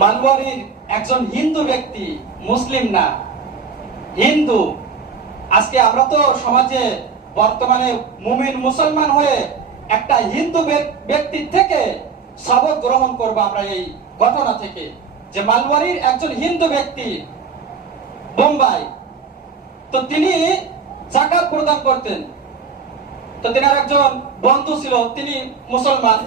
মালওয়ারির একজন হিন্দু ব্যক্তি, মুসলিম না, হিন্দু। আজকে আমরা তো সমাজে বর্তমানে মুমিন মুসলমান হয়ে একটা হিন্দু ব্যক্তির থেকে সবক গ্রহণ করব আমরা এই ঘটনা থেকে, যে মালওয়ারির একজন হিন্দু ব্যক্তি বোম্বাই, তো তিনি যাকাত প্রদান করতেন। তো তেনার একজন বন্ধু ছিল, তিনি মুসলমান,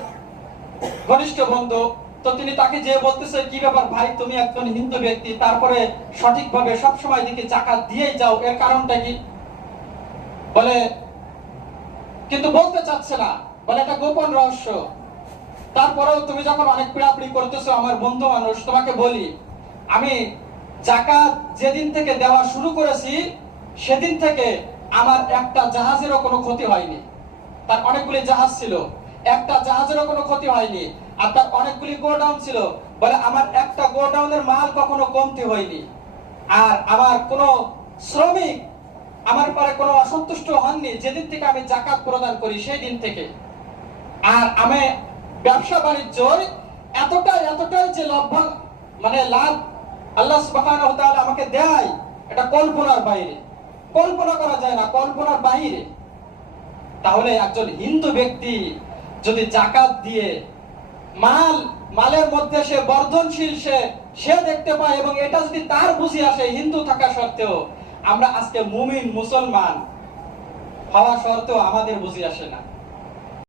ঘনিষ্ঠ বন্ধু। তো তিনি তাকে যে বলতেছে, কি ব্যাপার ভাই, তুমি একজন হিন্দু ব্যক্তি, তারপরে সঠিকভাবে সবসময় দিকে যাকাত দিয়েই যাও, এর কারণটা কি? বলে কিন্তু বলতে চাচ্ছে না, বলে এটা গোপন রহস্য। তারপরেও তুমি যখন অনেক পিড়াপিড়ি করতেছো আমার বন্ধু মানুষ, তোমাকে বলি, আমি যাকাত যেদিন থেকে দেওয়া শুরু করেছি সেদিন থেকে আমার একটা জাহাজেরও কোনো ক্ষতি হয়নি। তার অনেকগুলি জাহাজ ছিল, একটা জাহাজেরও কোনো ক্ষতি হয়নি। আর তার অনেকগুলি গোডাউন ছিল, বলে আমার একটা গোডাউনের মাল কখনো কমতি হয়নি। আর আমার কোনো শ্রমিক আমার পরে কোনো অসন্তুষ্ট হননি যেদিন থেকে আমি যাকাত প্রদান করি সেই দিন থেকে। আর আমি ব্যবসা বাণিজ্য এতটাই যে লভ্যাংশ, মানে লাভ আল্লাহ সুবহানাহু ওয়া তাআলা আমাকে দেয়, এটা কল্পনার বাইরে, কল্পনা করা যায় না, কল্পনার বাইরে। তাহলে একজন হিন্দু ব্যক্তি যদি যাকাত দিয়ে মালের মধ্যে সে বর্ধনশীল সে দেখতে পায়, এবং এটা যদি তার বুঝি আসে হিন্দু থাকা সত্ত্বেও, আমরা আজকে মুমিন মুসলমান হওয়া সত্ত্বেও আমাদের বুঝি আসে না।